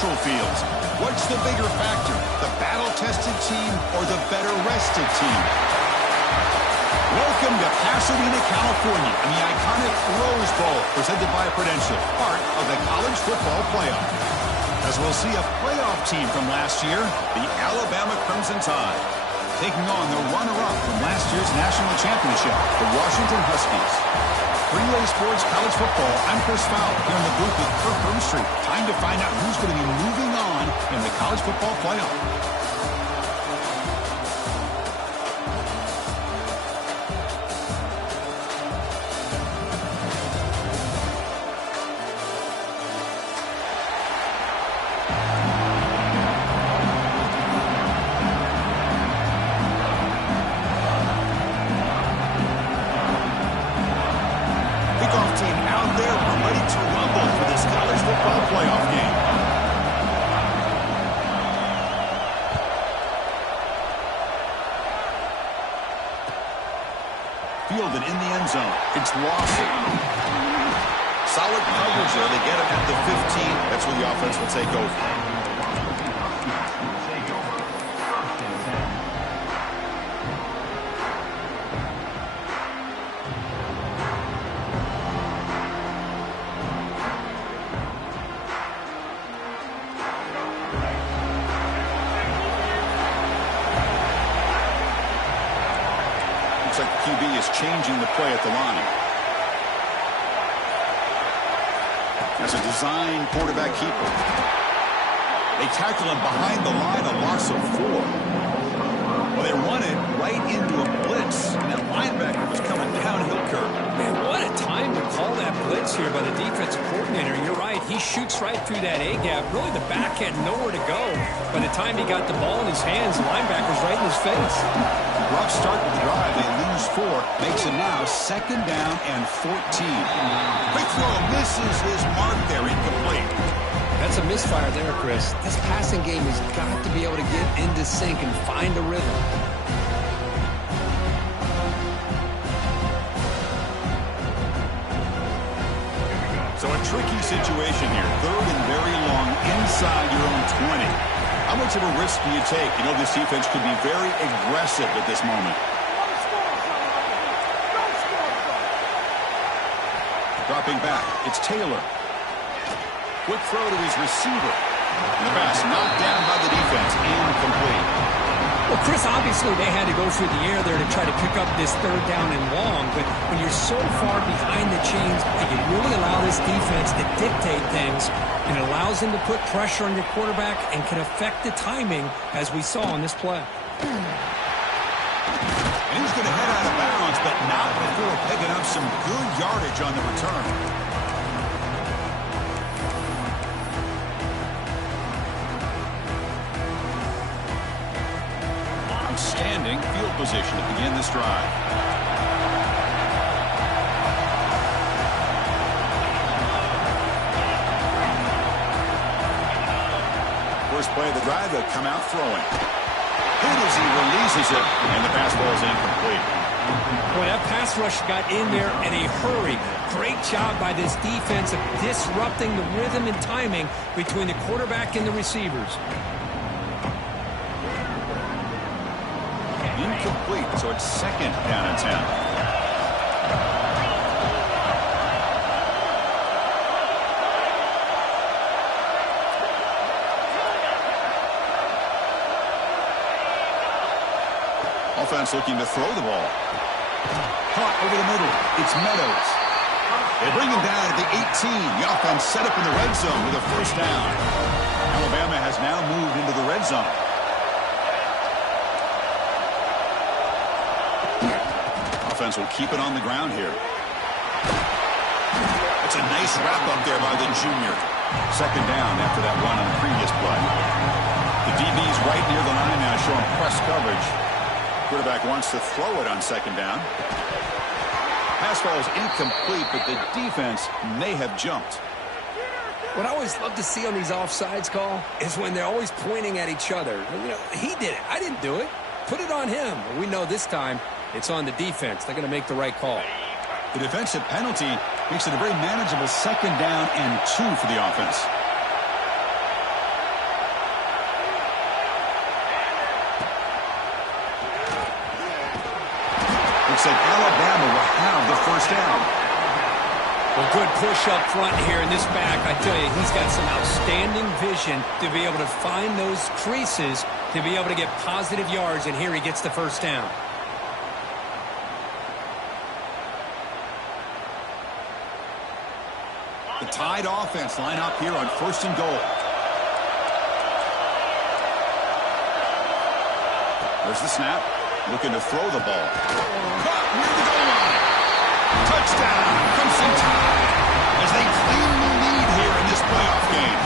neutral fields. What's the bigger factor, the battle-tested team or the better-rested team? Welcome to Pasadena, California, and the iconic Rose Bowl, presented by Prudential, part of the college football playoff. As we'll see a playoff team from last year, the Alabama Crimson Tide, taking on the runner-up from last year's national championship, the Washington Huskies. Relay Sports College Football, I'm Chris Fowler, here in the booth with Kirk Broomstreet. Time to find out who's going to be moving on in the college football playoff. Fielded in the end zone. It's Lawson. Solid coverage there. They get him at the 15. That's where the offense will take over. Looks like the QB is changing the play at the line. As a design quarterback keeper. They tackle him behind the line, a loss of 4. Well, they run it right into a blitz, and that linebacker was coming downhill curve. Man, what a time to call that blitz here by the defensive coordinator. You're right. He shoots right through that A-gap. Really, the back had nowhere to go. By the time he got the ball in his hands, the linebacker's right in his face. Rough start with the drive. They lose 4. Makes it now 2nd down and 14. Quick throw misses his mark there. Incomplete. That's a misfire there, Chris. This passing game has got to be able to get into sync and find a rhythm. So a tricky situation here. 3rd and very long inside your own 20. How much of a risk do you take? You know, this defense could be very aggressive at this moment. Dropping back, it's Taylor. Quick throw to his receiver. And the pass knocked down by the defense. Incomplete. Well, Chris, obviously they had to go through the air there to try to pick up this 3rd down and long. But when you're so far behind the chains, you really allow this defense to dictate things. And it allows them to put pressure on your quarterback and can affect the timing, as we saw on this play. And he's going to head out of bounds, but not before picking up some good yardage on the return. Outstanding field position to begin this drive. First play of the drive, they'll come out throwing. Good as he releases it, and the pass ball is incomplete. Boy, that pass rush got in there in a hurry. Great job by this defense of disrupting the rhythm and timing between the quarterback and the receivers. Incomplete, so it's 2nd down and 10. Offense looking to throw the ball. Caught over the middle. It's Meadows. They bring him down at the 18. The offense set up in the red zone with a 1st down. Alabama has now moved into the red zone. Offense will keep it on the ground here. It's a nice wrap up there by the junior. 2nd down after that run on the previous play. The DB's right near the line now, showing press coverage. Quarterback wants to throw it on 2nd down. Pass ball is incomplete, but the defense may have jumped. What I always love to see on these offsides call is when they're always pointing at each other. You know, he did it. I didn't do it. Put it on him. We know this time it's on the defense. They're going to make the right call. The defensive penalty makes it a very manageable 2nd down and 2 for the offense. push up front here in this back. I tell you, he's got some outstanding vision to be able to find those creases, to be able to get positive yards, and here he gets the first down. The Tide offense line up here on 1st and goal. There's the snap. Looking to throw the ball. Caught near the goal line. Touchdown, Crimson Tide, as they claim the lead here in this playoff game.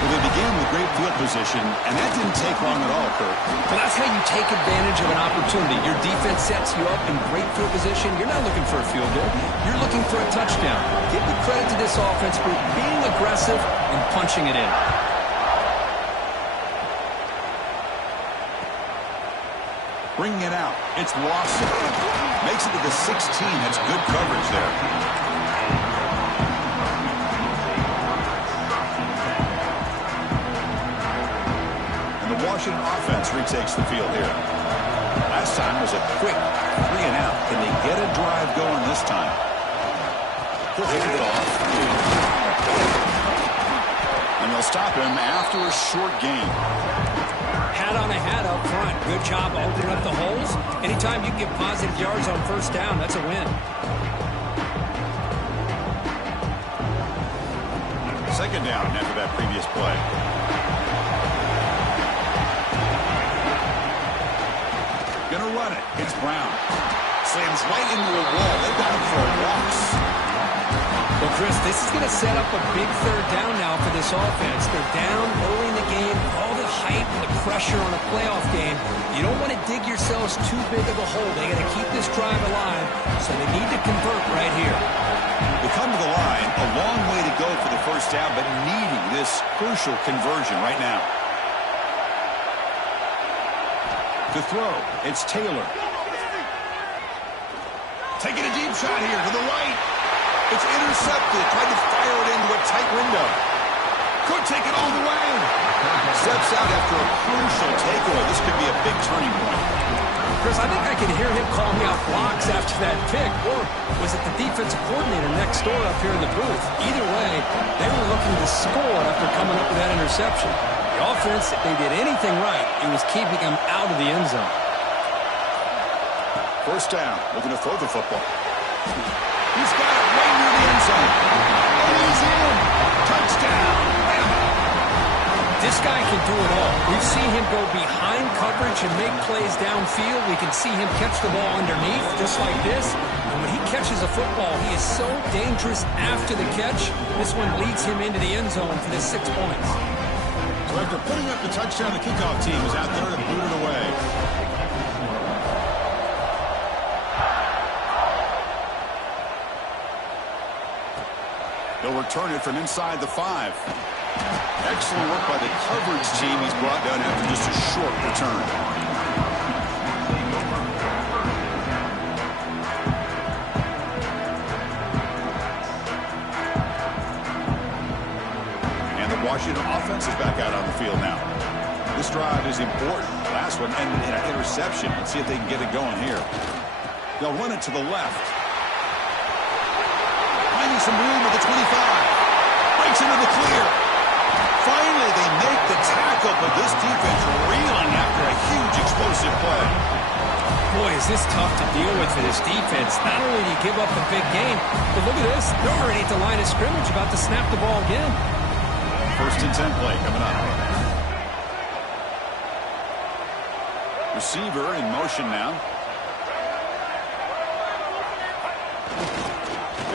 Well, they began with great field position, and that didn't take long at all, Kirk. Well, that's how you take advantage of an opportunity. Your defense sets you up in great field position. You're not looking for a field goal. You're looking for a touchdown. Give the credit to this offense for being aggressive and punching it in. Bringing it out. It's Lawson. Makes it to the 16. That's good coverage there. And the Washington offense retakes the field here. Last time was a quick 3 and out. Can they get a drive going this time? He'll hand it off. And they'll stop him after a short gain. Hat on a hat up front. Good job opening up the holes. Anytime you can get positive yards on 1st down, that's a win. 2nd down after that previous play. Gonna run it. It's Brown. Slams right into a wall. They've got him for a loss. Well, Chris, this is going to set up a big 3rd down now for this offense. They're down early in the game. All the hype and the pressure on a playoff game. You don't want to dig yourselves too big of a hole. They got to keep this drive alive, so they need to convert right here. They come to the line, a long way to go for the 1st down, but needing this crucial conversion right now. To throw, it's Taylor. Taking a deep shot here to the right. It's intercepted. Tried to fire it into a tight window. Could take it all the way. Steps out after a crucial takeaway. This could be a big turning point. Chris, I think I can hear him calling out blocks after that pick. Or was it the defensive coordinator next door up here in the booth? Either way, they were looking to score after coming up with that interception. The offense, if they did anything right, it was keeping them out of the end zone. 1st down. Looking to throw the football. He's got it right near the end zone. And he's in. Touchdown, Bama. This guy can do it all. We've seen him go behind coverage and make plays downfield. We can see him catch the ball underneath, just like this. And when he catches a football, he is so dangerous after the catch. This one leads him into the end zone for the 6 points. So after putting up the touchdown, the kickoff team is out there to boot it away. They'll return it from inside the 5. Excellent work by the coverage team. He's brought down after just a short return. And the Washington offense is back out on the field now. This drive is important. Last one ended in an interception. Let's see if they can get it going here. They'll run it to the left. Finding some room at the 25. Breaks into the clear. Finally, they make the tackle, but this defense reeling after a huge explosive play. Boy, is this tough to deal with for this defense. Not only do you give up the big game, but look at this. They're already at the line of scrimmage, about to snap the ball again. 1st and 10 play coming up. Receiver in motion now.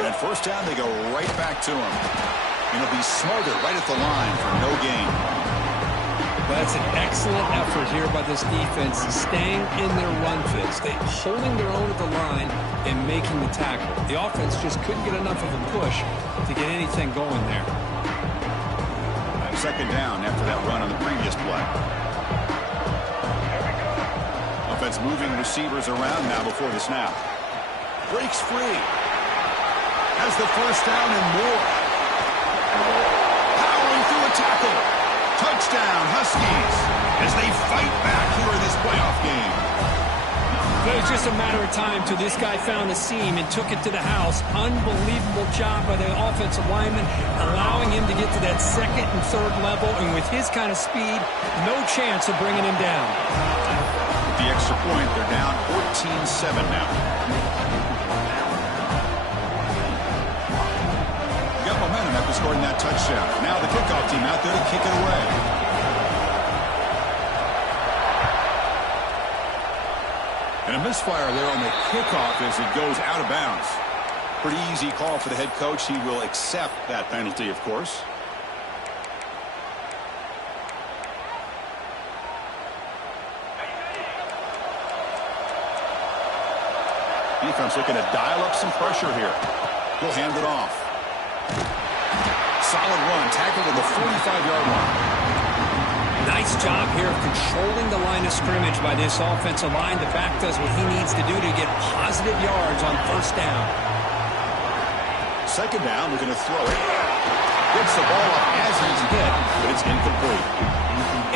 And at 1st down, they go right back to him. And he'll be smothered right at the line for no gain. That's an excellent effort here by this defense, staying in their run fits. They holding their own at the line and making the tackle. The offense just couldn't get enough of a push to get anything going there. 2nd down after that run on the previous play. Offense moving receivers around now before the snap. Breaks free. Has the 1st down and more. Powering through a tackle. Touchdown, Huskies, as they fight back here in this playoff game. It was just a matter of time till this guy found the seam and took it to the house. Unbelievable job by the offensive lineman, allowing him to get to that second and third level, and with his kind of speed, no chance of bringing him down. With the extra point, they're down 14-7 now. Got momentum after scoring that touchdown. Now the kickoff team out there to kick it away. And a misfire there on the kickoff as it goes out of bounds. Pretty easy call for the head coach. He will accept that penalty, of course. Defense looking to dial up some pressure here. He'll hand it off. Solid run, tackled at the 45-yard line. Nice job here of controlling the line of scrimmage by this offensive line. The back does what he needs to do to get positive yards on first down. Second down, we're going to throw it. Gets the ball up as he's hit, but it's incomplete.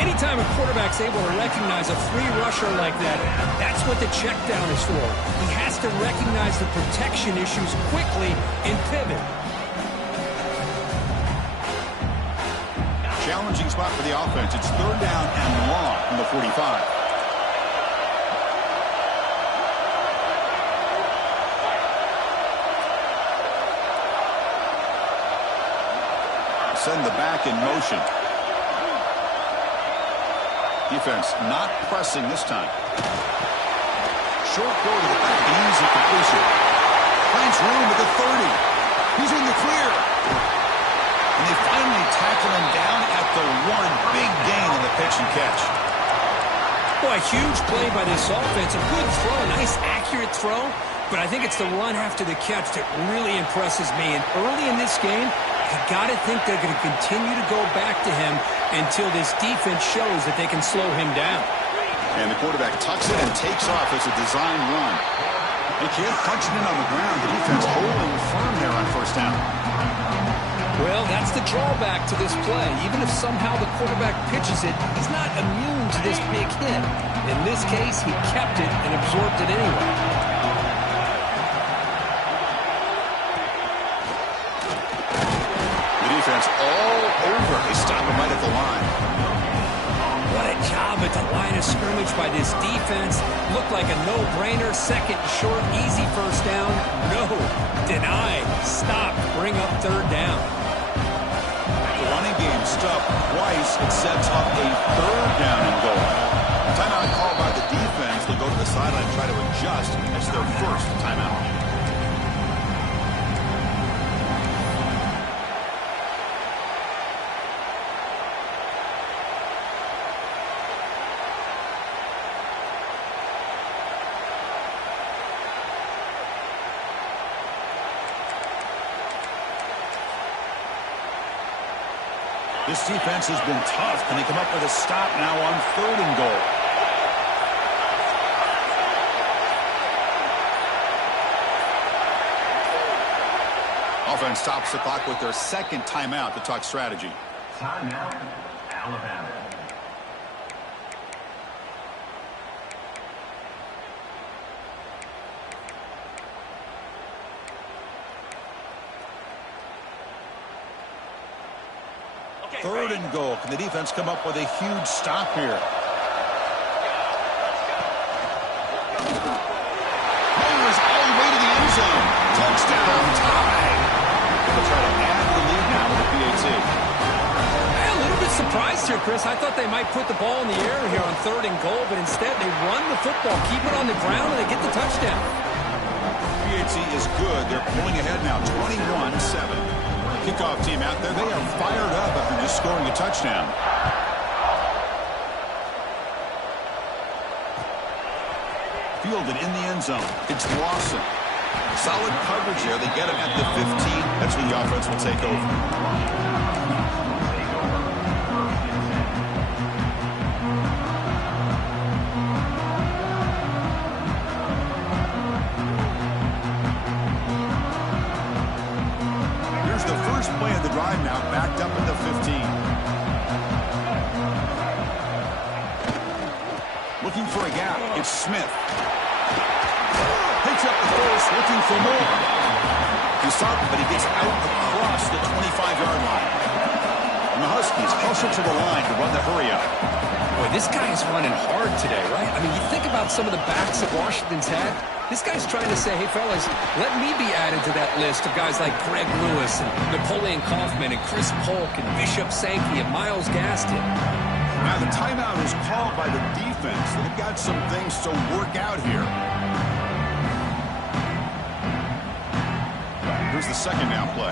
Anytime a quarterback's able to recognize a free rusher like that, that's what the check down is for. He has to recognize the protection issues quickly and pivot. Challenging spot for the offense. It's third down and long from the 45. Send the back in motion. Defense not pressing this time. Short throw to the back, easy completion. Finds room at the 30. He's in the clear. And they finally tackle him down at the 1. Big gain on the pitch and catch. Boy, huge play by this offense. A good throw, nice accurate throw. But I think it's the run after the catch that really impresses me. And early in this game, you got to think they're going to continue to go back to him until this defense shows that they can slow him down. And the quarterback tucks it and takes off as a design run. He can't punch it in on the ground. The defense holding firm there on first down. Well, that's the drawback to this play. Even if somehow the quarterback pitches it, he's not immune to this big hit. In this case, he kept it and absorbed it anyway. The defense all over. They stop him right at the line. What a job at the line of scrimmage by this defense. Looked like a no-brainer. Second short, easy first down. No. Deny. Stop. Bring up third down. The running game stopped twice. It sets up a third down and goal. Timeout called by the defense. They'll go to the sideline and try to adjust. It's their first timeout. This defense has been tough. Can they come up with a stop now on third and goal? Offense stops the clock with their second timeout to talk strategy. Timeout, Alabama. Third and goal. Can the defense come up with a huge stop here? Fires all the way to the end zone. Touchdown, tie. They'll try to add the lead now with the PAT. A little bit surprised here, Chris. I thought they might put the ball in the air here on third and goal, but instead they run the football, keep it on the ground, and they get the touchdown. PAT is good. They're pulling ahead now, 21-7. Kickoff team out there. They are fired up after just scoring a touchdown. Fielded in the end zone. It's Lawson. Solid coverage there. They get him at the 15. That's when the offense will take over. Play of the drive now, backed up at the 15. Looking for a gap. It's Smith. Picks up the force, looking for more. He's up, but he gets out across the 25-yard line. And the Huskies hustle to the line to run the hurry-up. Boy, this guy is running hard today, right? I mean, you think about some of the backs that Washington's had. This guy's trying to say, hey, fellas, let me be added to that list of guys like Greg Lewis and Napoleon Kaufman and Chris Polk and Bishop Sankey and Miles Gaston. Now, the timeout is called by the defense. They've got some things to work out here. Here's the second down play.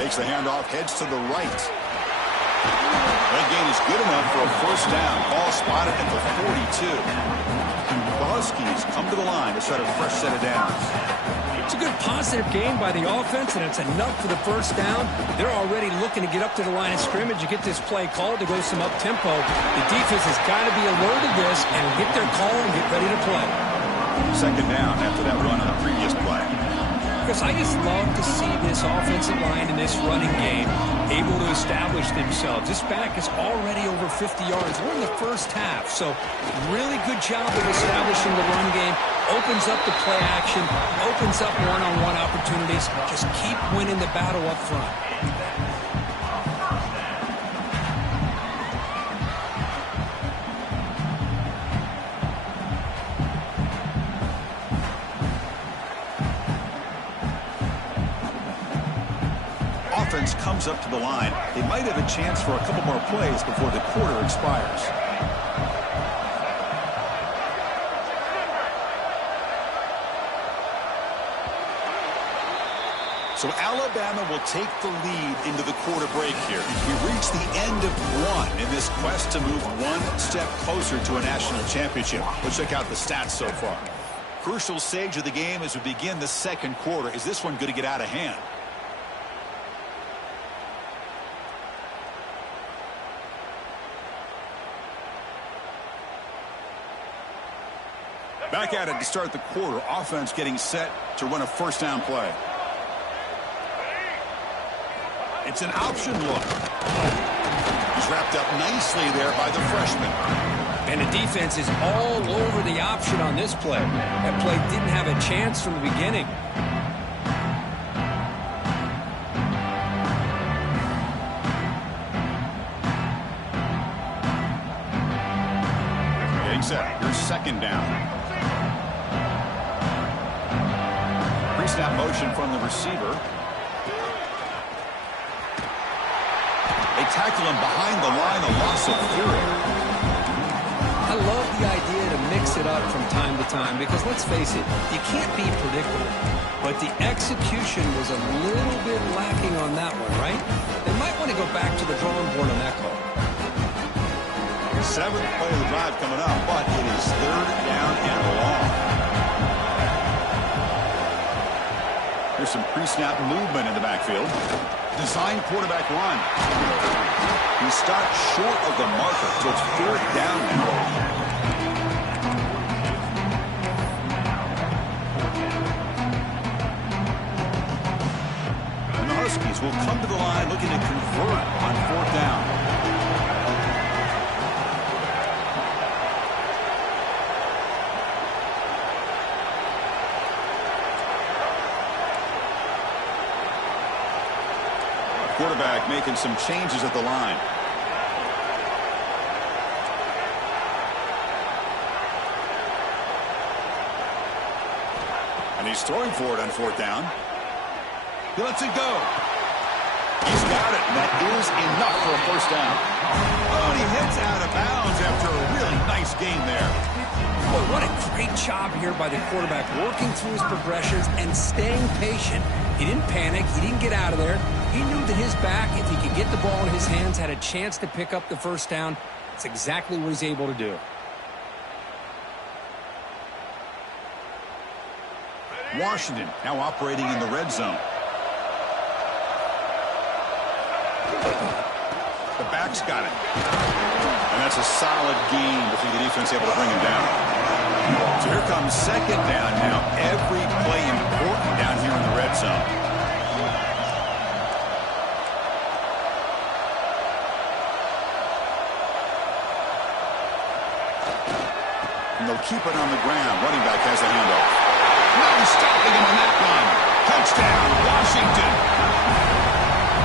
Takes the handoff, heads to the right. That gain is good enough for a first down. Ball spotted at the 42. The Huskies come to the line to set a fresh set of downs. It's a good positive gain by the offense, and it's enough for the first down. They're already looking to get up to the line of scrimmage and get this play called to go some up-tempo. The defense has got to be alert of this and get their call and get ready to play. Second down after that run on the previous play. Because I just love to see this offensive line in this running game able to establish themselves. This back is already over 50 yards. We're in the first half, so really good job of establishing the run game. Opens up the play action, opens up one-on-one opportunities. Just keep winning the battle up front. Offense comes up to the line. They might have a chance for a couple more plays before the quarter expires. So Alabama will take the lead into the quarter break here. We reach the end of one in this quest to move one step closer to a national championship. Let's check out the stats so far. Crucial stage of the game as we begin the second quarter. Is this one going to get out of hand? Back at it to start the quarter. Offense getting set to run a first down play. It's an option look. He's wrapped up nicely there by the freshman. And the defense is all over the option on this play. That play didn't have a chance from the beginning. Getting set. Here's second down. Pre-snap motion from the receiver. They tackle him behind the line, a loss of 3. I love the idea to mix it up from time to time because, let's face it, you can't be predictable. But the execution was a little bit lacking on that one, right? They might want to go back to the drawing board on that call. 7th play of the drive coming up, but it is third down and long. Here's some pre-snap movement in the backfield. Design quarterback run. He stopped short of the marker, so it's 4th down now. And the Huskies will come to the line looking to convert on 4th down. Quarterback making some changes at the line. And he's throwing for it on 4th down. He lets it go. He's got it, and that is enough for a first down. Oh, and he hits out of bounds after a really nice game there. Boy, what a great job here by the quarterback, working through his progressions and staying patient. He didn't panic. He didn't get out of there. He knew that his back, if he could get the ball in his hands, had a chance to pick up the first down. That's exactly what he's able to do. Washington now operating in the red zone. The back's got it. And that's a solid gain before the defense able to bring him down. So here comes second down now. Every play important down here in the red zone. And they'll keep it on the ground. Running back has the handoff. No stopping him on that one. Touchdown, Washington.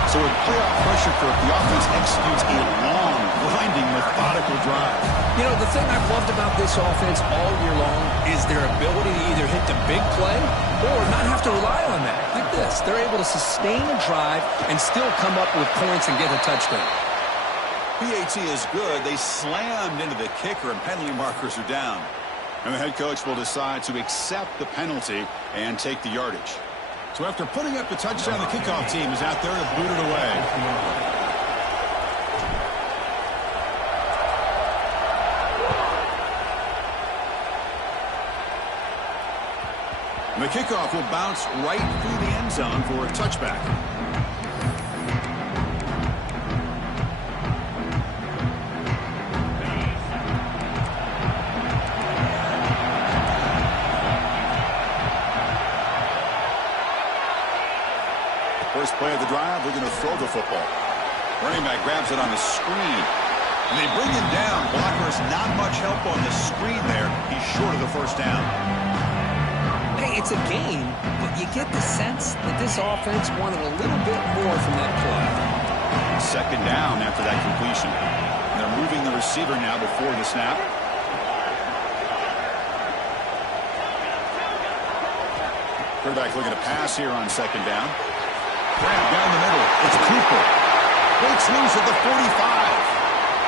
So with playoff pressure curve, the offense executes a long, grinding, methodical drive. You know, the thing I've loved about this offense all year long is their ability to either hit the big play or not have to rely on that. Like this. They're able to sustain a drive and still come up with points and get a touchdown. PAT is good. They slammed into the kicker, and penalty markers are down. And the head coach will decide to accept the penalty and take the yardage. So after putting up the touchdown, the kickoff team is out there to boot it away. The kickoff will bounce right through the end zone for a touchback. First play of the drive, they're going to throw the football. Running back grabs it on the screen. And they bring him down. Blockers not much help on the screen there. He's short of the first down. Hey, it's a game, but you get the sense that this offense wanted a little bit more from that play. Second down after that completion. They're moving the receiver now before the snap. Quarterback looking to pass here on second down. Grab down the middle. It's Cooper. Breaks loose at the 45.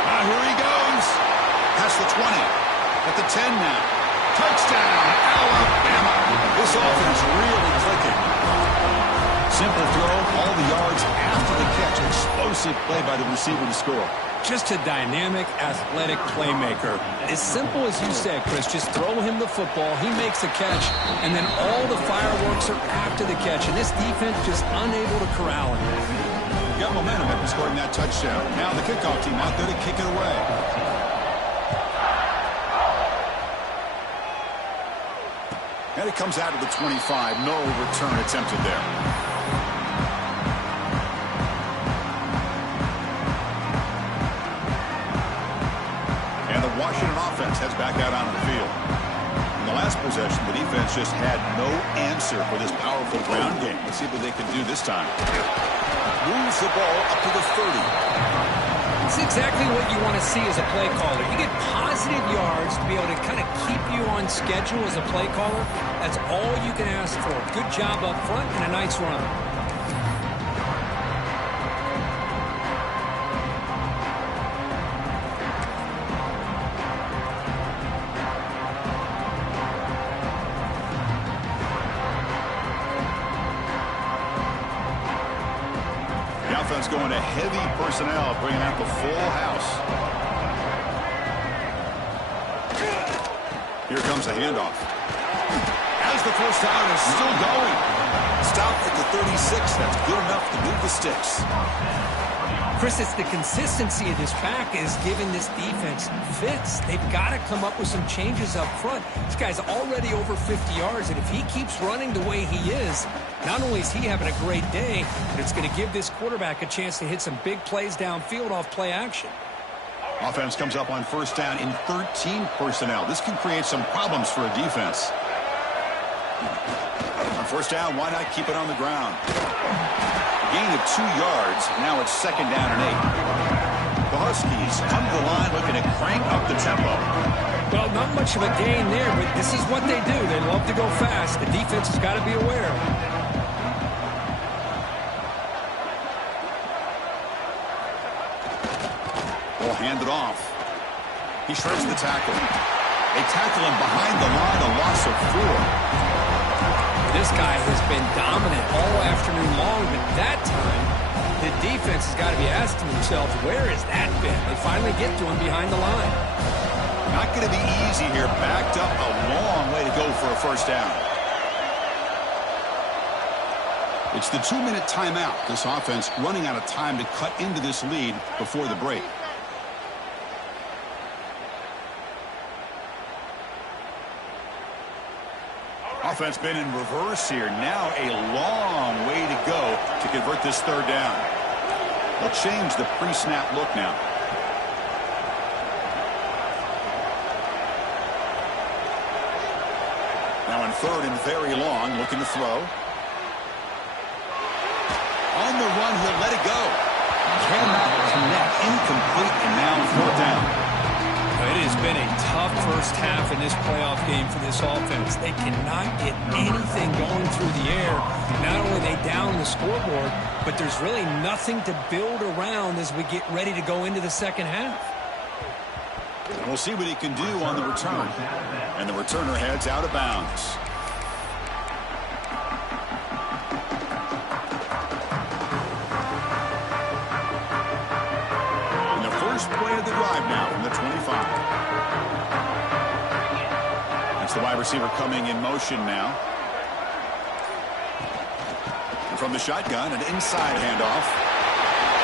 Now here he goes. Past the 20. At the 10 now. Touchdown, Alabama. This offense really clicking. Simple throw, all the yards after the catch. Explosive play by the receiver to score. Just a dynamic, athletic playmaker. As simple as you said, Chris, just throw him the football, he makes the catch, and then all the fireworks are after the catch, and this defense just unable to corral him. Got momentum after scoring that touchdown. Now the kickoff team out there to kick it away. And it comes out of the 25. No return attempted there. And the Washington offense heads back out onto the field. In the last possession, the defense just had no answer for this powerful ground game. Let's see what they can do this time. Moves the ball up to the 30. It's exactly what you want to see as a play caller. You get positive yards to be able to kind of keep you on schedule as a play caller. That's all you can ask for. Good job up front and a nice run. Going to heavy personnel, bringing out the full house. Here comes the handoff. As the first down is still going. Stop at the 36. That's good enough to move the sticks. Chris, it's the consistency of this back is giving this defense fits. They've got to come up with some changes up front. This guy's already over 50 yards, and if he keeps running the way he is, not only is he having a great day, but it's going to give this quarterback a chance to hit some big plays downfield off play action. Offense comes up on first down in 13 personnel. This can create some problems for a defense. On first down, why not keep it on the ground? Gain of 2 yards. Now it's second down and 8. The Huskies come to the line looking to crank up the tempo. Well, not much of a gain there, but this is what they do. They love to go fast. The defense has got to be aware. Will hand it off. He shreds the tackle. They tackle him behind the line, a loss of 4. This guy has been dominant all afternoon long, but that time, the defense has got to be asking themselves, where has that been? They finally get to him behind the line. Not going to be easy here. Backed up a long way to go for a first down. It's the 2-minute timeout. This offense running out of time to cut into this lead before the break. Offense been in reverse here. Now a long way to go to convert this third down. They'll change the pre-snap look now. Now on third and very long, looking to throw. On the run, he'll let it go. Cannot connect. Incomplete, and now fourth down. It has been a tough first half in this playoff game for this offense. They cannot get anything going through the air. Not only are they down the scoreboard, but there's really nothing to build around as we get ready to go into the second half. And we'll see what he can do on the return. And the returner heads out of bounds. And the first play of the drive now from the 25. That's the wide receiver coming in motion now. And from the shotgun, an inside handoff.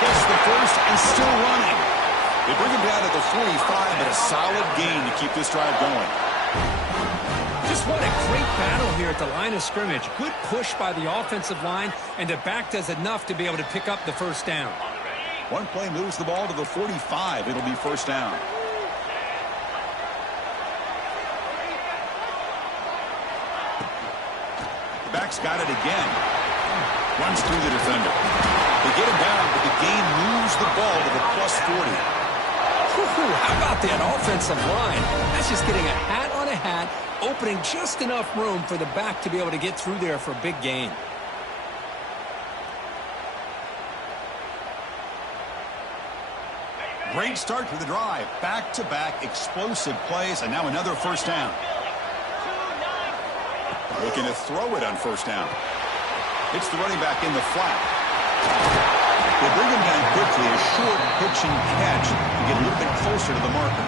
Gets the first and still running. They bring him down at the 45, but a solid gain to keep this drive going. Just what a great battle here at the line of scrimmage. Good push by the offensive line, and the back does enough to be able to pick up the first down. One play moves the ball to the 45. It'll be first down. The back's got it again. Runs through the defender. They get him down, but the gain moves the ball to the plus 40. How about that offensive line? That's just getting a hat on a hat, opening just enough room for the back to be able to get through there for a big gain. Great start to the drive. Back-to-back explosive plays, and now another first down. Looking to throw it on first down. It's the running back in the flat. They bring him down quickly, a short pitch and catch, and get a little bit closer to the marker.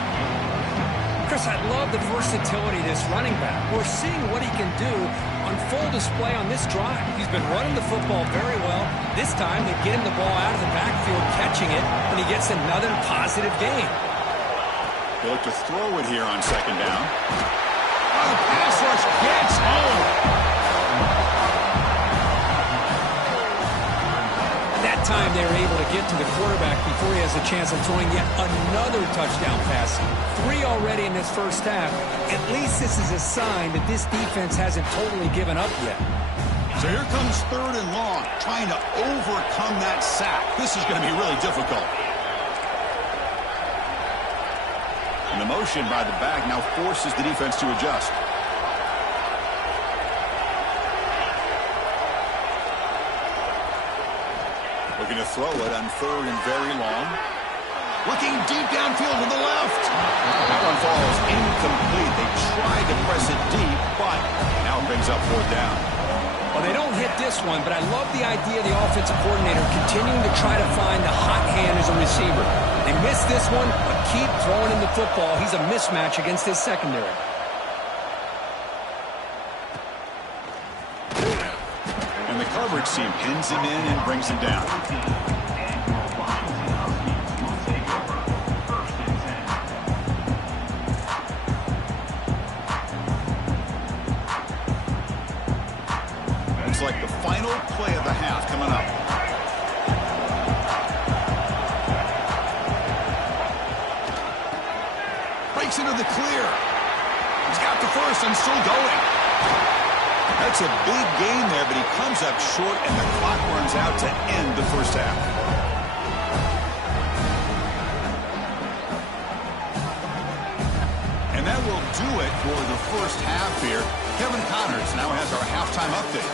Chris, I love the versatility of this running back. We're seeing what he can do on full display on this drive. He's been running the football very well. This time, they get him the ball out of the backfield, catching it, and he gets another positive gain. They look to throw it here on second down. The pass rush gets home. That time they were able to get to the quarterback before he has a chance of throwing yet another touchdown pass. 3 already in this first half. At least this is a sign that this defense hasn't totally given up yet. So here comes third and long, trying to overcome that sack. This is going to be really difficult. And the motion by the back now forces the defense to adjust. Looking to throw it on third and very long. Looking deep downfield to the left. That one falls incomplete. They tried to press it deep, but now it brings up fourth down. Well, they don't hit this one, but I love the idea of the offensive coordinator continuing to try to find the hot hand as a receiver. They missed this one, but keep throwing him the football. He's a mismatch against his secondary. And the coverage team pins him in and brings him down. Looks like the final play of the half coming up. Breaks into the clear. He's got the first and still going. That's a big gain there, but he comes up short, and the clock runs out to end the first half. And that will do it for the first half here. Kevin Connors now has our halftime update.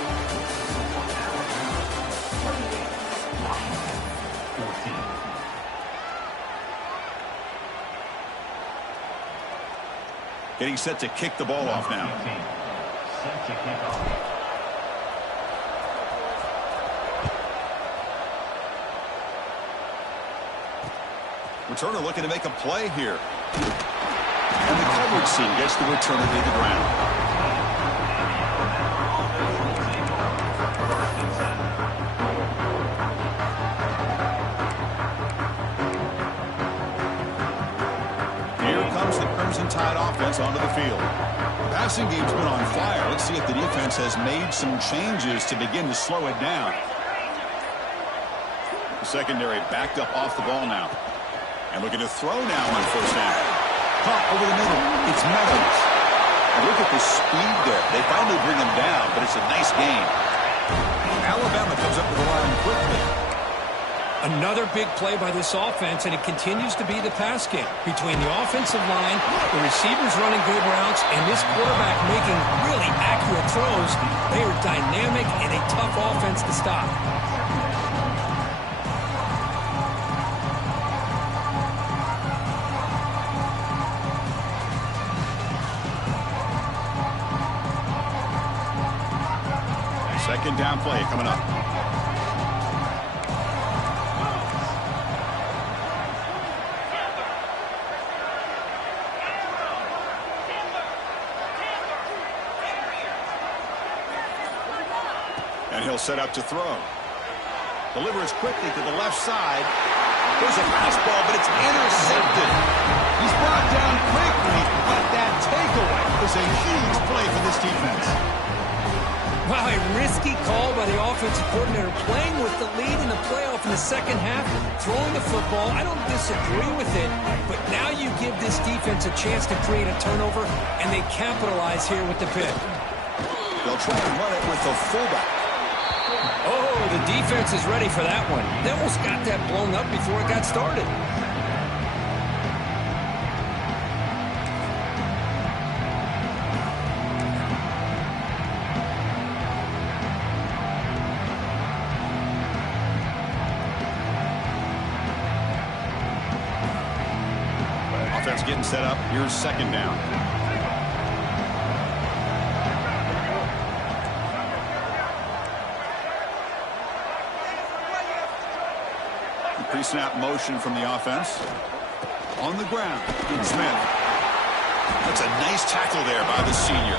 Getting set to kick the ball off now. Set to kick off. Returner looking to make a play here. And the coverage team gets the returner to the ground. Crimson Tide offense onto the field. The passing game's been on fire. Let's see if the defense has made some changes to begin to slow it down. The secondary backed up off the ball now. And looking to throw now on first down. Caught over the middle. It's Meadows. And look at the speed there. They finally bring him down, but it's a nice gain. Alabama comes up to the line quickly. Another big play by this offense, and it continues to be the pass game. Between the offensive line, the receivers running good routes, and this quarterback making really accurate throws, they are dynamic and a tough offense to stop. Second down play coming up. And he'll set up to throw. Delivers quickly to the left side. There's a fastball, but it's intercepted. He's brought down quickly, but that takeaway is a huge play for this defense. Wow, a risky call by the offensive coordinator, playing with the lead in the playoff in the second half, throwing the football. I don't disagree with it, but now you give this defense a chance to create a turnover, and they capitalize here with the pick. They'll try and run it with the fullback. Oh, the defense is ready for that one. They almost got that blown up before it got started. Offense getting set up. Here's second down. Pre-snap motion from the offense. On the ground, Smith. That's a nice tackle there by the senior.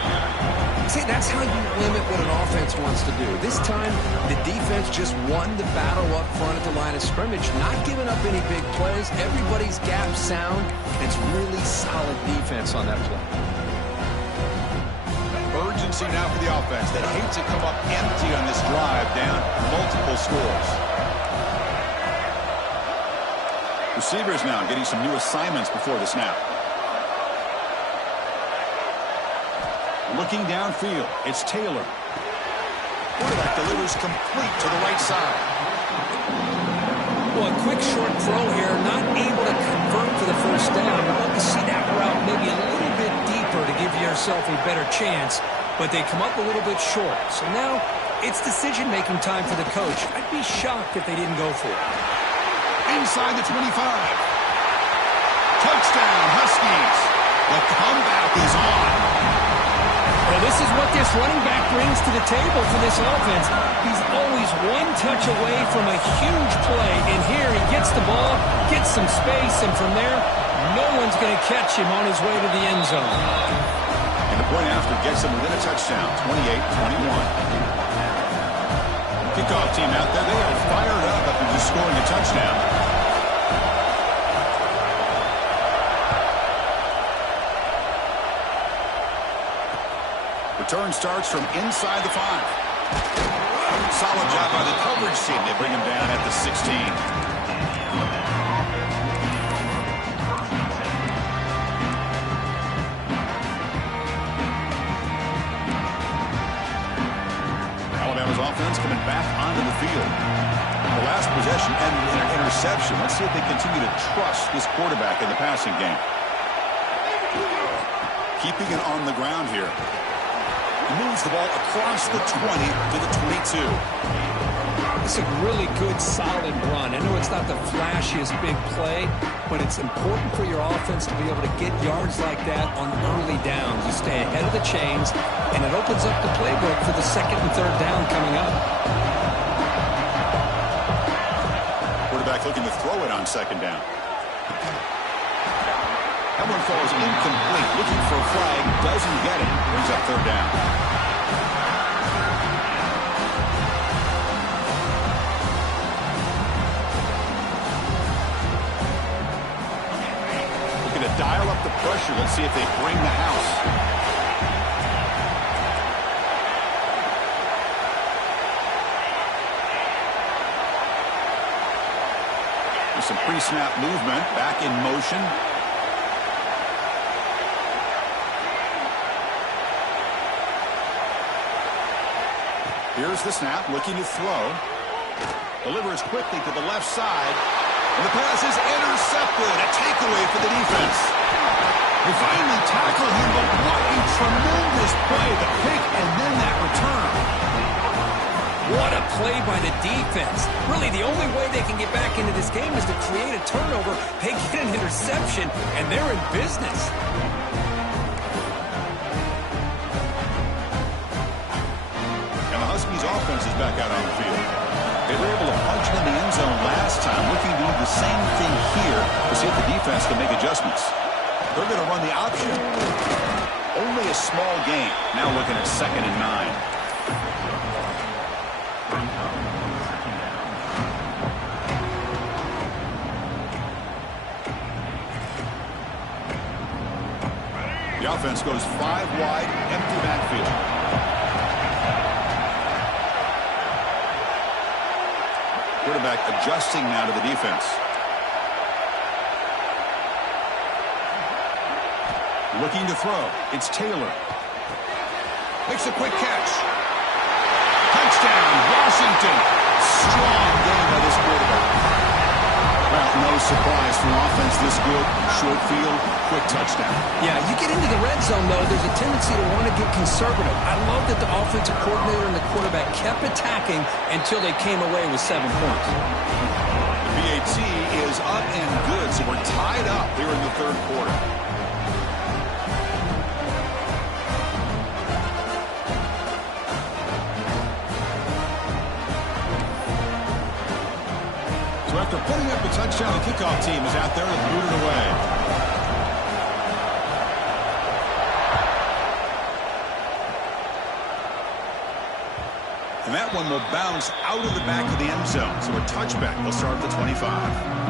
See, that's how you limit what an offense wants to do. This time, the defense just won the battle up front at the line of scrimmage, not giving up any big plays. Everybody's gap sound. It's really solid defense on that play. Urgency now for the offense that hates to come up empty on this drive, down multiple scores. Receivers now getting some new assignments before the snap. Looking downfield, it's Taylor. Quarterback delivers complete to the right side. Well, a quick short throw here, not able to convert for the first down. You'd love to see that route maybe a little bit deeper to give yourself a better chance, but they come up a little bit short. So now it's decision-making time for the coach. I'd be shocked if they didn't go for it. Inside the 25. Touchdown, Huskies. The comeback is on. Well, this is what this running back brings to the table for this offense. He's always one touch away from a huge play, and here he gets the ball, gets some space, and from there, no one's going to catch him on his way to the end zone. And the point after gets him within a touchdown, 28-21. Kickoff team out there, they are fired up after just scoring a touchdown. Return starts from inside the 5. Solid job by the coverage team. They bring him down at the 16. Alabama's offense coming back onto the field. The last possession ended in an interception. Let's see if they continue to trust this quarterback in the passing game. Keeping it on the ground here. Moves the ball across the 20 to the 22. It's a really good, solid run. I know it's not the flashiest big play, but it's important for your offense to be able to get yards like that on early downs. You stay ahead of the chains, and it opens up the playbook for the second and third down coming up. Quarterback looking to throw it on second down. That one falls incomplete. Looking for a flag. Doesn't get it. Brings up third down. Looking to dial up the pressure. Let's see if they bring the house. There's some pre-snap movement. Back in motion. Here's the snap, looking to throw. Delivers quickly to the left side. And the pass is intercepted. A takeaway for the defense. They finally tackle him, but what a tremendous play. The pick and then that return. What a play by the defense. Really, the only way they can get back into this game is to create a turnover. They get an interception, and they're in business. And the Huskies offense is back out on the field. They were able to punch it in the end zone last time, looking to do the same thing here to see if the defense can make adjustments. They're going to run the option. Only a small gain. Now looking at 2nd and 9. The offense goes 5 wide, empty backfield. Quarterback adjusting now to the defense. Looking to throw. It's Taylor. Makes a quick catch. Touchdown, Washington. Strong game by this quarterback. Well, no surprise for an offense this good. Short field, quick touchdown. Yeah, you get into the red zone, though, there's a tendency to want to get conservative. I love that the offensive coordinator and the quarterback kept attacking until they came away with 7 points. The PAT is up and good, so we're tied up here in the 3rd quarter. So after putting up a touchdown, the kickoff team is out there to boot it away. And that one will bounce out of the back of the end zone. So a touchback will start at the 25.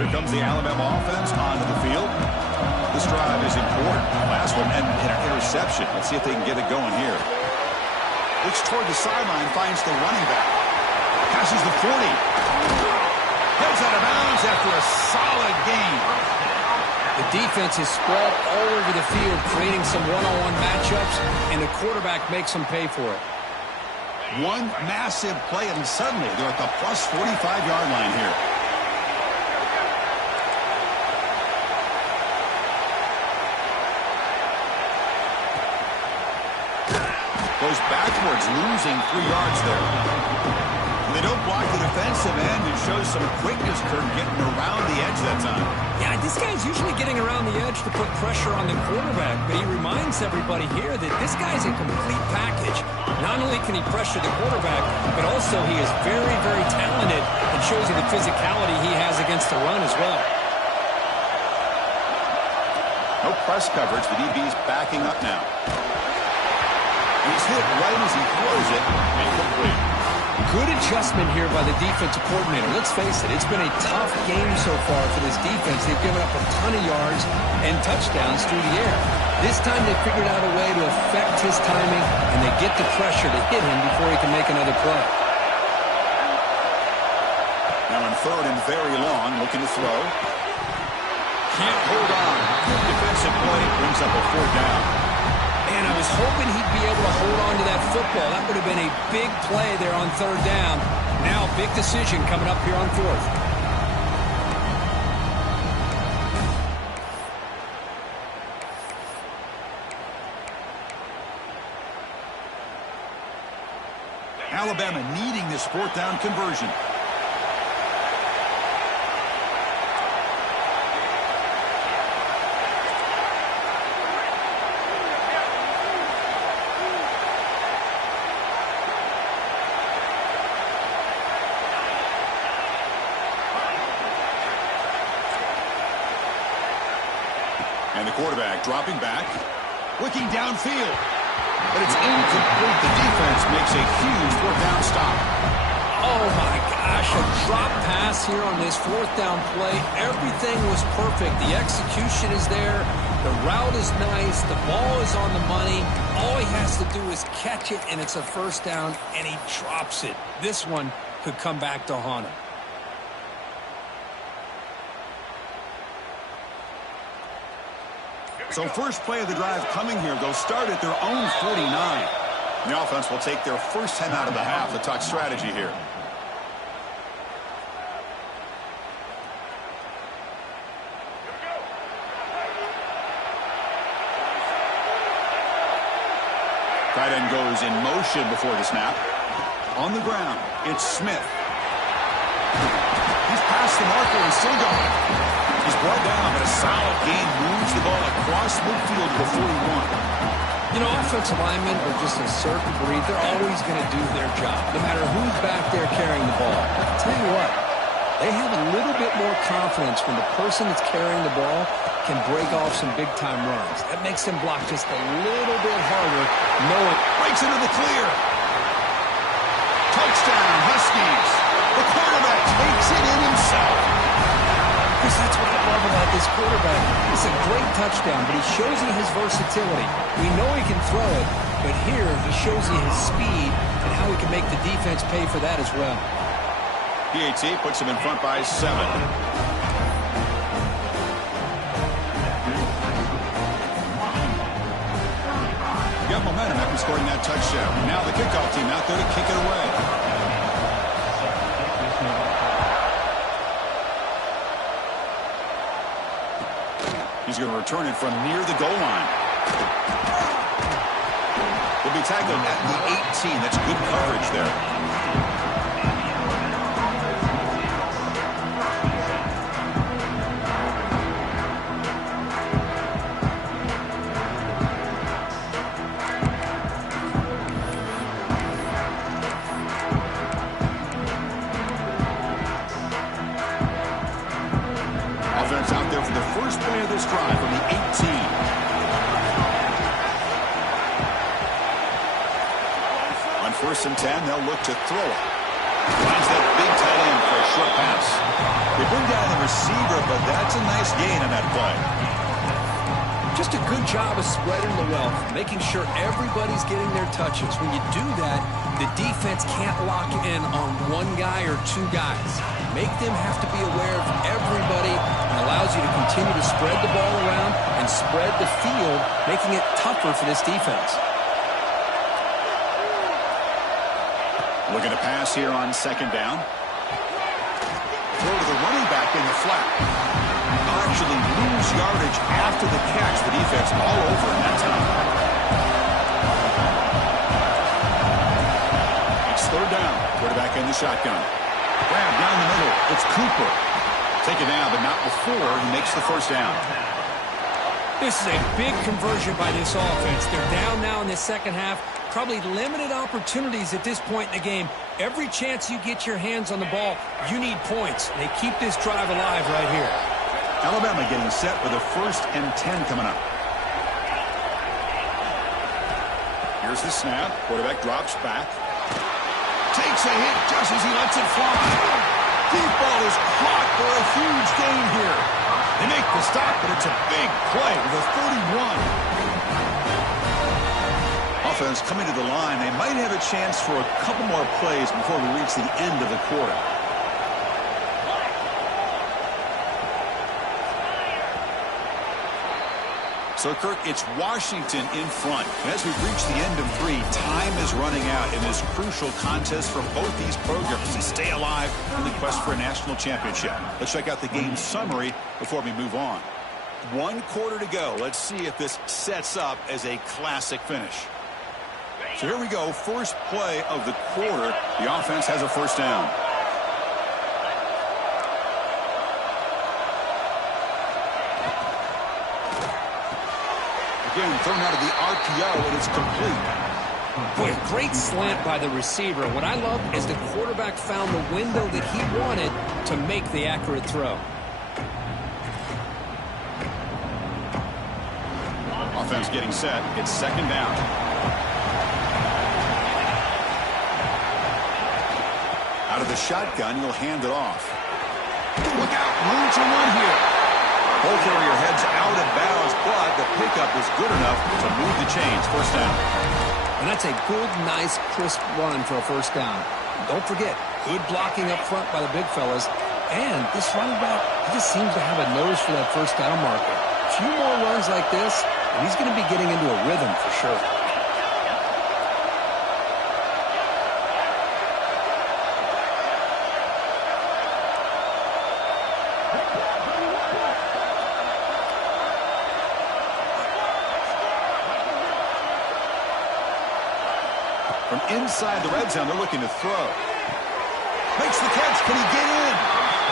Here comes the Alabama offense onto the field. This drive is important. Last one ended in an interception. Let's see if they can get it going here. Looks toward the sideline, finds the running back. Passes the 40. Heads out of bounds after a solid gain. The defense is spread all over the field, creating some one-on-one matchups, and the quarterback makes them pay for it. One massive play, and suddenly they're at the plus 45-yard line here. Goes backwards, losing 3 yards there. And they don't block the defensive end. It shows some quickness, Kirk, getting around the edge that time. Yeah, this guy's usually getting around the edge to put pressure on the quarterback, but he reminds everybody here that this guy's a complete package. Not only can he pressure the quarterback, but also he is very, very talented and shows you the physicality he has against the run as well. No press coverage. The DB's backing up now. He's hit right as he throws it. Incomplete. Good adjustment here by the defensive coordinator. Let's face it, it's been a tough game so far for this defense. They've given up a ton of yards and touchdowns through the air. This time they figured out a way to affect his timing, and they get the pressure to hit him before he can make another play. Now in 3rd and very long, looking to throw. Can't hold on. Good defensive play. Brings up a 4th down. Man, I was hoping he'd be able to hold on to that football. That would have been a big play there on 3rd down. Now, big decision coming up here on 4th. Alabama needing this 4th down conversion. And the quarterback dropping back, looking downfield. But it's incomplete. The defense makes a huge 4th down stop. Oh, my gosh, a drop pass here on this 4th down play. Everything was perfect. The execution is there. The route is nice. The ball is on the money. All he has to do is catch it, and it's a first down, and he drops it. This one could come back to haunt him. So first play of the drive coming here. They'll start at their own 49. The offense will take their first 10 out of the half. The talk strategy here. Tight end goes in motion before the snap. On the ground, it's Smith. He's past the marker and still going. He's brought down, but a solid gain moves the ball across midfield to the 41. You know, offensive linemen are just a certain breed. They're always going to do their job, no matter who's back there carrying the ball. But I'll tell you what, they have a little bit more confidence when the person that's carrying the ball can break off some big-time runs. That makes them block just a little bit harder, knowing Breaks into the clear. Touchdown, Huskies. The quarterback takes it in himself. Chris, that's what I love about this quarterback. It's a great touchdown, but he shows you his versatility. We know he can throw it, but here he shows you his speed and how he can make the defense pay for that as well. PAT puts him in front by 7. Got momentum after scoring that touchdown. Now the kickoff team out there to kick it away. He's going to return it from near the goal line. He'll be tackled at the 18. That's good coverage there. Offense out there for the first play of this drive from the 18. On 1st and 10, they'll look to throw it. Finds that big tight end for a short pass. They bring down the receiver, but that's a nice gain on that play. Just a good job of spreading the wealth, making sure everybody's getting their touches. When you do that, the defense can't lock in on one guy or two guys. Make them have to be aware of everybody and allows you to continue to spread the ball around and spread the field, making it tougher for this defense. Looking to pass here on 2nd down. Throw to the running back in the flat. Actually lose yardage after the catch. The defense all over in that time. It's 3rd down. Quarterback in the shotgun. Grab down the middle. It's Cooper. Take it down, but not before he makes the 1st down. This is a big conversion by this offense. They're down now in the second half. Probably limited opportunities at this point in the game. Every chance you get your hands on the ball, you need points. They keep this drive alive right here. Alabama getting set with a 1st and 10 coming up. Here's the snap. Quarterback drops back. Takes a hit just as he lets it fly. Deep ball is caught for a huge gain here. They make the stop, but it's a big play with a 31. Offense coming to the line. They might have a chance for a couple more plays before we reach the end of the quarter. So, Kirk, it's Washington in front. And as we've reached the end of 3, time is running out in this crucial contest for both these programs to stay alive in the quest for a national championship. Let's check out the game summary before we move on. 1 quarter to go. Let's see if this sets up as a classic finish. So here we go. First play of the quarter. The offense has a 1st down. Again, thrown out of the RPO, and it's complete. Boy, great slant by the receiver. What I love is the quarterback found the window that he wanted to make the accurate throw. Offense getting set. It's 2nd down. Out of the shotgun, he'll hand it off. Look out, room to run here. Both area heads out of bounds, but the pickup is good enough to move the chains. First down. And that's a good, nice, crisp run for a first down. Don't forget, good blocking up front by the big fellas. And this running back, he just seems to have a nose for that first down marker. A few more runs like this, and he's going to be getting into a rhythm for sure. From inside the red zone, they're looking to throw. Makes the catch. Can he get in?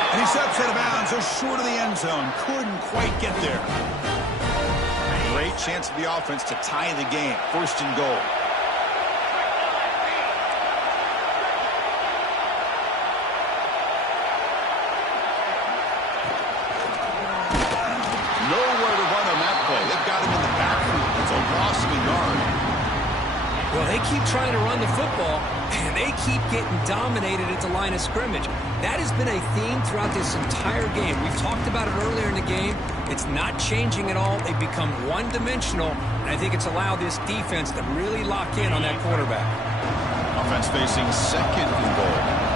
And he's upset of bounds. They're short of the end zone. Couldn't quite get there. Great chance for the offense to tie the game. First and goal. Nowhere to run on that play. They've got him in the backfield. It's a loss of a yard. Well, they keep trying to run the football, and they keep getting dominated at the line of scrimmage. That has been a theme throughout this entire game. We've talked about it earlier in the game. It's not changing at all. They've become one-dimensional, and I think it's allowed this defense to really lock in on that quarterback. Offense facing second and goal.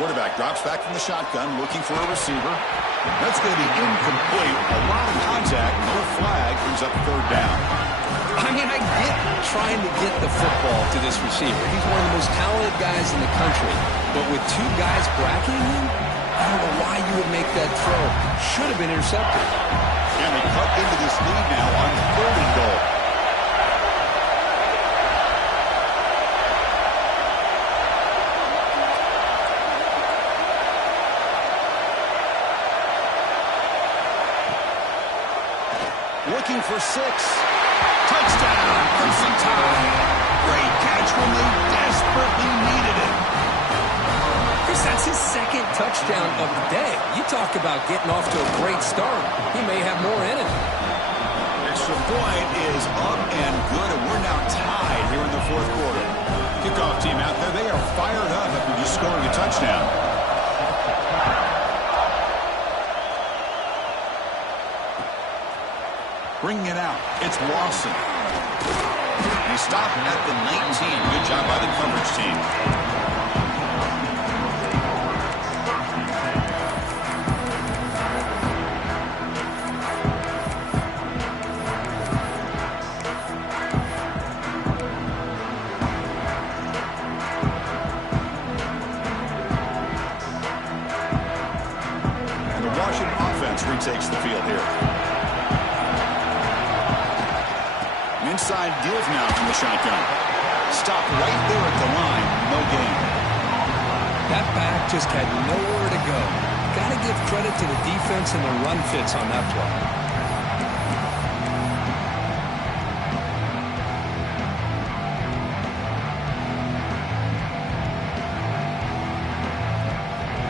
Quarterback drops back from the shotgun, looking for a receiver. That's going to be incomplete. A lot of contact, no flag, brings up third down. I mean, I get trying to get the football to this receiver. He's one of the most talented guys in the country. But with two guys bracketing him, I don't know why you would make that throw. Should have been intercepted. And they cut into this lead now on third and goal. Looking for 6. Touchdown. Crimson Tide. Great catch when they desperately needed it. Chris, that's his second touchdown of the day. You talk about getting off to a great start. He may have more in it. Extra point is up and good, and we're now tied here in the fourth quarter. Kickoff team out there, they are fired up after just scoring a touchdown. Bringing it out, it's Lawson. He stopped at the 19. Good job by the coverage team. And the Washington offense retakes the field here. Inside deals now from the shotgun. Stop right there at the line. No gain. That back just had nowhere to go. Got to give credit to the defense and the run fits on that play.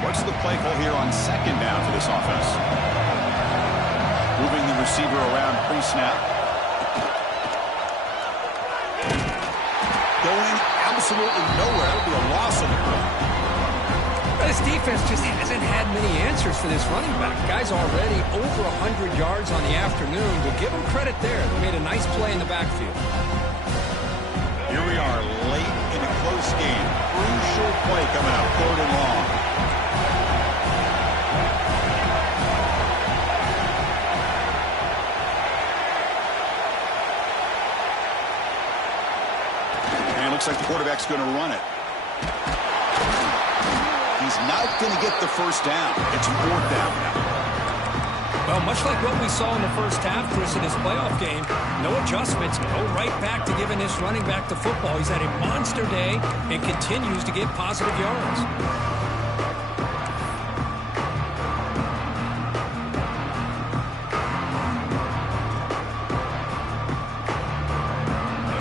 What's the play call here on second down for this offense? Moving the receiver around pre-snap. Going absolutely nowhere. It'll be a loss on the play. This defense just hasn't had many answers for this running back. Guy's already over 100 yards on the afternoon, but give him credit there. They made a nice play in the backfield. Here we are late in a close game. Crucial play coming up, third and long. Looks like the quarterback's going to run it. He's not going to get the first down. It's fourth down now. Well, much like what we saw in the first half, Chris, in this playoff game, no adjustments, go right back to giving this running back the football. He's had a monster day and continues to get positive yards.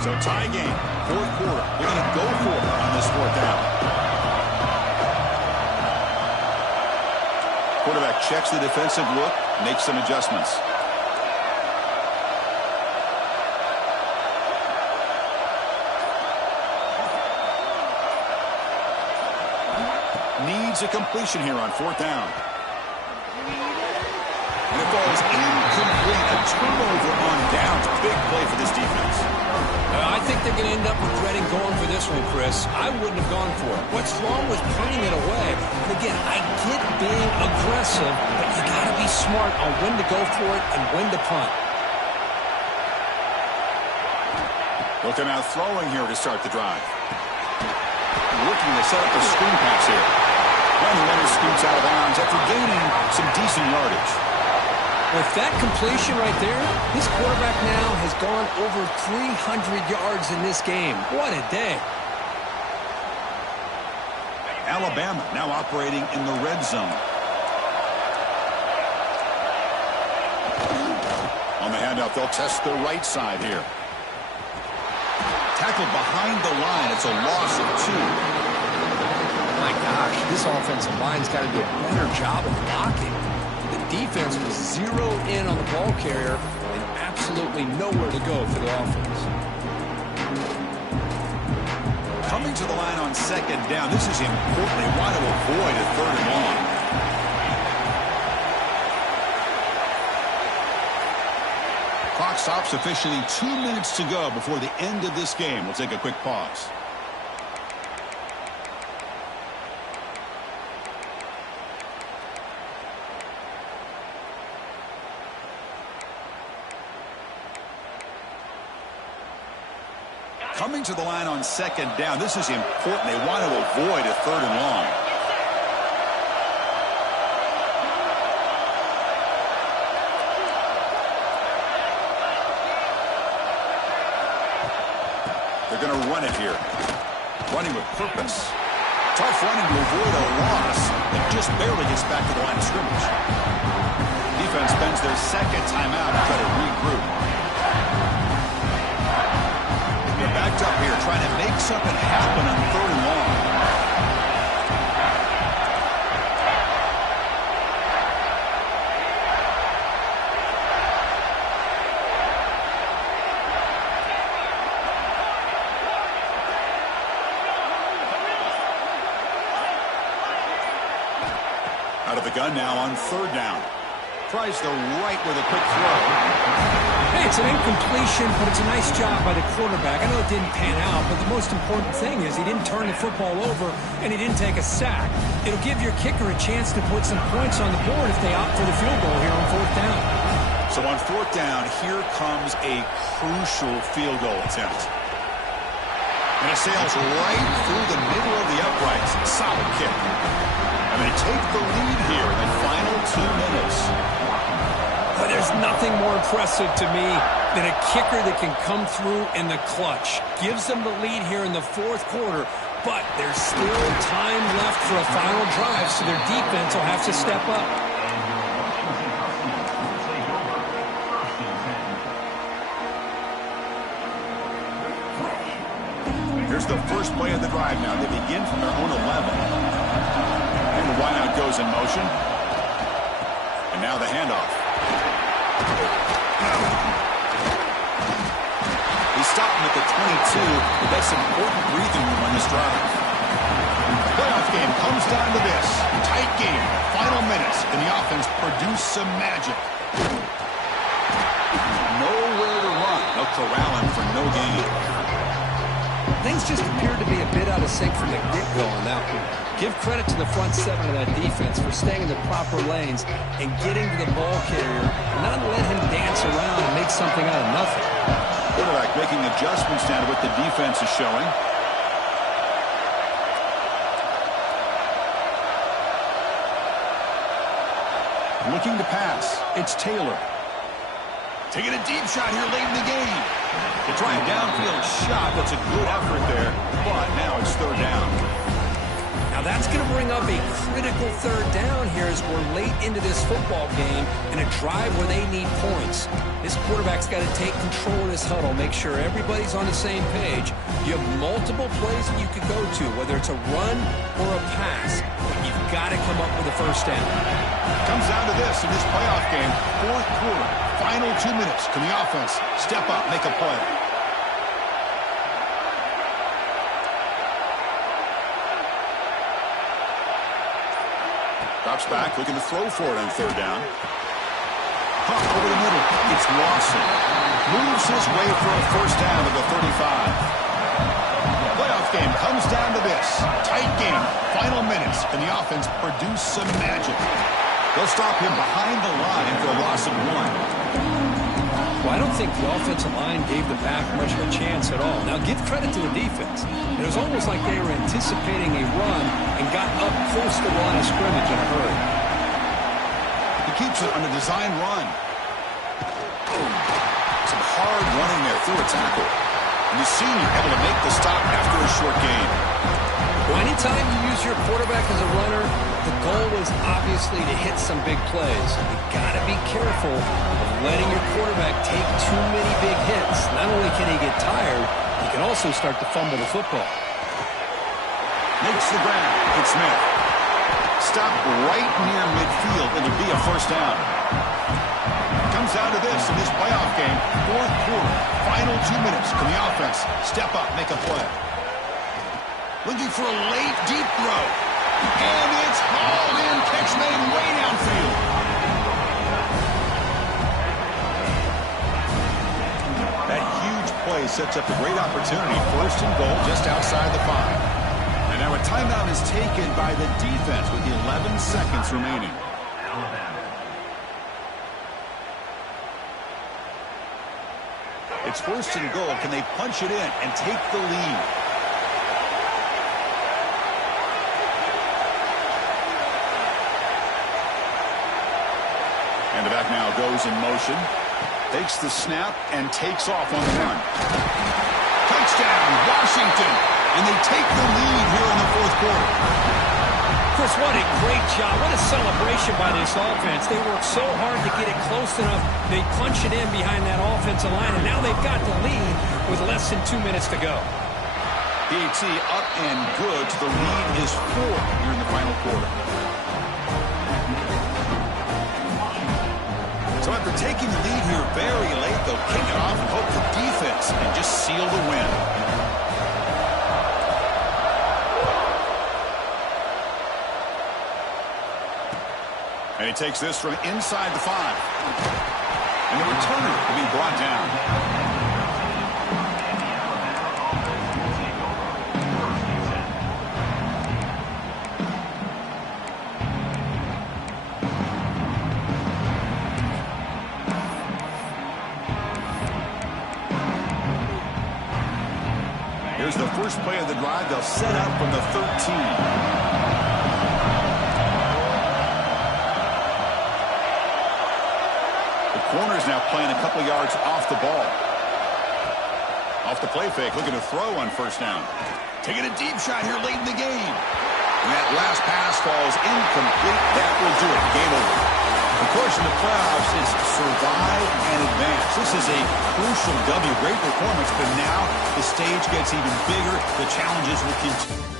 So tie game, fourth quarter. We're going to go for it on this fourth down. Quarterback checks the defensive look, makes some adjustments. needs a completion here on 4th down. And it falls incomplete. A turnover on downs. Big play for this defense. I think they're going to end up regretting going for this one, Chris. I wouldn't have gone for it. What's wrong with punting it away? And again, I get being aggressive, but you got to be smart on when to go for it and when to punt. Looking out throwing here to start the drive. Looking to set up a screen pass here. And the runner scoots out of bounds after gaining some decent yardage. With that completion right there, this quarterback now has gone over 300 yards in this game. What a day. Alabama now operating in the red zone. On the handoff, they'll test the right side here. Tackled behind the line. It's a loss of 2. My gosh, this offensive line's got to do a better job of blocking. The defense was zeroed in on the ball carrier and absolutely nowhere to go for the offense. Coming to the line on 2nd down. This is important. They want to avoid a 3rd and long. Clock stops officially 2 minutes to go before the end of this game. We'll take a quick pause. Coming to the line on 2nd down. This is important. They want to avoid a 3rd and long. They're going to run it here. Running with purpose. Tough running to avoid a loss, and just barely gets back to the line of scrimmage. Defense spends their 2nd timeout to try to regroup. They're backed up here trying to make something happen on 3rd and long. Out of the gun now on 3rd down. Tries the right with a quick throw. Hey, it's an incompletion, but it's a nice job by the quarterback. I know it didn't pan out, but the most important thing is he didn't turn the football over and he didn't take a sack. It'll give your kicker a chance to put some points on the board if they opt for the field goal here on 4th down. So on 4th down, here comes a crucial field goal attempt. And it sails right through the middle of the uprights. Solid kick. And they take the lead here in the final 2 minutes. But there's nothing more impressive to me than a kicker that can come through in the clutch. Gives them the lead here in the 4th quarter, but there's still time left for a final drive, so their defense will have to step up. Here's the first play of the drive now. They begin from their own 11. And the wideout goes in motion. And now the handoff. He stopped him at the 22, but that's important breathing room on this drive. The playoff game comes down to this. Tight game, final minutes, and the offense produced some magic. Nowhere to run. They'll corral him for no gain. Things just appeared to be a bit out of sync from the get-go on that one. Give credit to the front 7 of that defense for staying in the proper lanes and getting to the ball carrier, not let him dance around and make something out of nothing. Quarterback making adjustments now to what the defense is showing. Looking to pass. It's Taylor. Taking a deep shot here late in the game. They try a downfield shot. That's a good effort there, but now it's 3rd down. Now that's going to bring up a critical 3rd down here as we're late into this football game in a drive where they need points. This quarterback's got to take control of this huddle, make sure everybody's on the same page. You have multiple plays that you could go to, whether it's a run or a pass, but you've got to come up with a 1st down. Comes down to this in this playoff game, 4th quarter, final 2 minutes. Can the offense step up, make a play? drops back, looking to throw for it on third down. Pump over the middle. It's Lawson. Moves his way for a first down to the 35. The playoff game comes down to this. Tight game. Final minutes. Can the offense produce some magic? They'll stop him behind the line for a loss of 1. Well, I don't think the offensive line gave the back much of a chance at all. Now, give credit to the defense. It was almost like they were anticipating a run and got up close to the line of scrimmage in a hurry. He keeps it on a design run. Some hard running there through a tackle. And the senior able to make the stop after a short gain. Well, anytime you use your quarterback as a runner, the goal is obviously to hit some big plays. You've got to be careful of letting your quarterback take too many big hits. Not only can he get tired, he can also start to fumble the football. Makes the ground. It's Smith. Stop right near midfield. It'll be a first down. Comes down to this in this playoff game. Fourth quarter. Final 2 minutes. Can the offense step up, make a play? Looking for a late, deep throw. And it's hauled in. Catch made way downfield. That huge play sets up a great opportunity. First and goal just outside the 5. And now a timeout is taken by the defense with 11 seconds remaining. It's first and goal. Can they punch it in and take the lead? And the back now goes in motion. Takes the snap and takes off on the run. Touchdown, Washington. And they take the lead here in the fourth quarter. Chris, what a great job. What a celebration by this offense. They worked so hard to get it close enough. They punch it in behind that offensive line, and now they've got the lead with less than 2 minutes to go. PAT up and good. The lead is 4 here in the final quarter. So after taking the lead here very late, they'll kick it off and hope the defense can just seal the win. And he takes this from inside the 5. And the returner will be brought down. Here's the first play of the drive. They'll set up from the 13. Corner's now playing a couple yards off the ball. Off the play fake, looking to throw on first down. Taking a deep shot here late in the game. And that last pass falls incomplete. That will do it. Game over. Of course, in the playoffs, it's survive and advance. This is a crucial W. Great performance, but now the stage gets even bigger. The challenges will continue.